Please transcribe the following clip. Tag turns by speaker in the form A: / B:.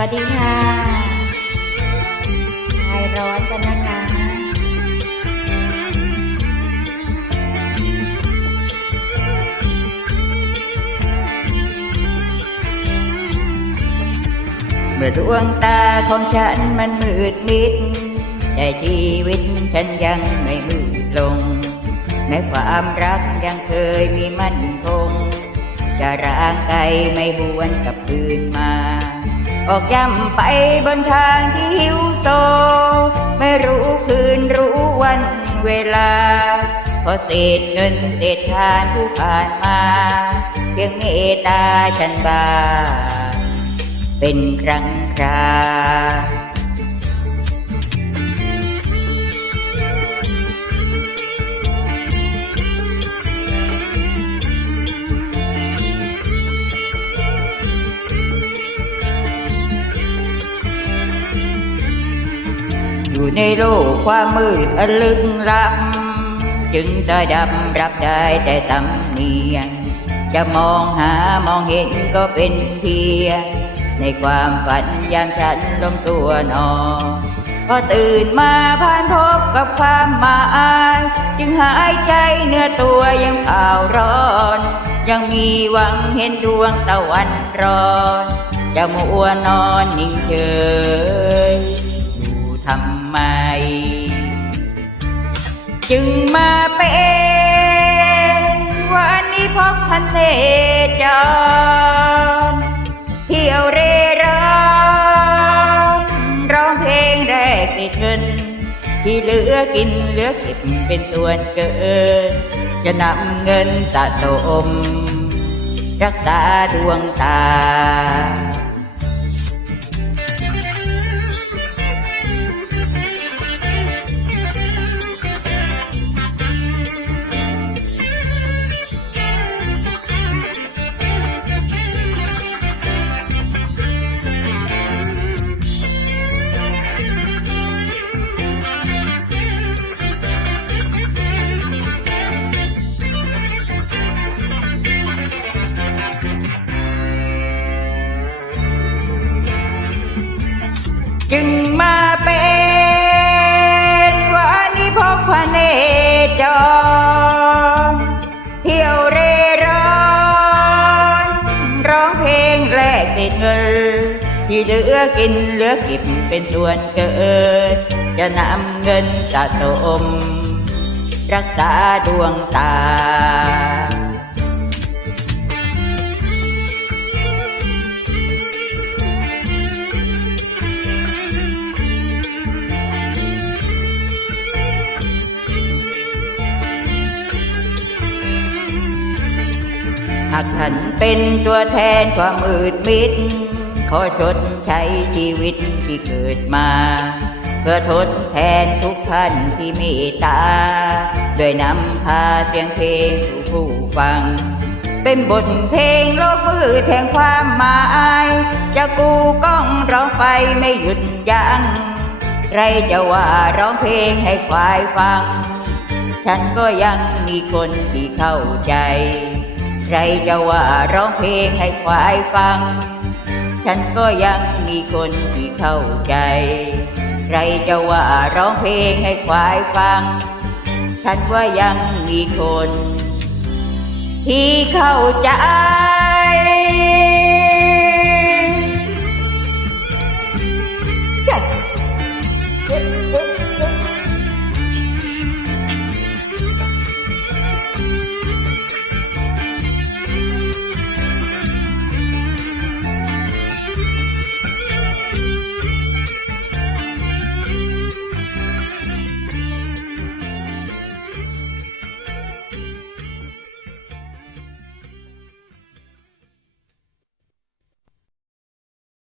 A: วัสดีค่ะคลายร้อนกันนะคะเมื่อดวงตาของฉันมันมืดมิดแต่ชีวิตฉันยังไม่มืดลง แม้ความรักยังเคยมีมั่นคงจะร่างไกลไม่หวนกับคืนมา ออกย้ำไปบนทางที่หิวโซ ไม่รู้คืนรู้วันเวลาเพราะเศษเงินเศษทานผู้ผ่านมา เพียงเมตตาฉันบา เป็นครั้งครา ในโลกความมืดอันลึกลับ จึงจะดำรับได้แต่ตำเนียนจะมองหามองเห็นก็เป็นเพียงในความฝันยามฉันล้มตัวนอนพอตื่นมาผ่านพบกับความหมาย จึงหายใจเนื้อตัวยังเผาร้อน ยังมีหวังเห็นดวงตะวันร้อน จะมัวนอนนิ่งเฉย ไม จึงมาเป็นวันนี้พบพันเนจรเที่ยวเร่ร่อนร้องเพลงแรกติดเงิน ที่เหลือกินเหลือเก็บเป็นส่วนเกิน จะนำเงินสะสมรักษาดวงตา จึงมาเป็นวันนี้พบพระเนจร เที่ยวเร่ร่อนร้องเพลงแลกเด็ดเงิน ที่เหลือกินเหลือกิบเป็นส่วนเกินจะนำเงินสะสมรักษาดวงตาากฉันเป็นตัวแทนความมืดมิด ขอชดใช้ชีวิตที่เกิดมา เพื่อทดแทนทุกท่านที่เมตตาโดยนำพาเสียงเพลงสู่ผู้ฟัง เป็นบทเพลงโลกมืดแห่งความหมาย จะกูก้องร้องไปไม่หยุดยัง้งใครจะว่าร้องเพลงให้ควายฟัง ฉันก็ยังมีคนที่เข้าใจ ใครจะว่าร้องเพลงให้ควายฟัง ฉันก็ยังมีคนที่เข้าใจ ใครจะว่าร้องเพลงให้ควายฟัง ฉันว่ายังมีคน ที่เข้าใจ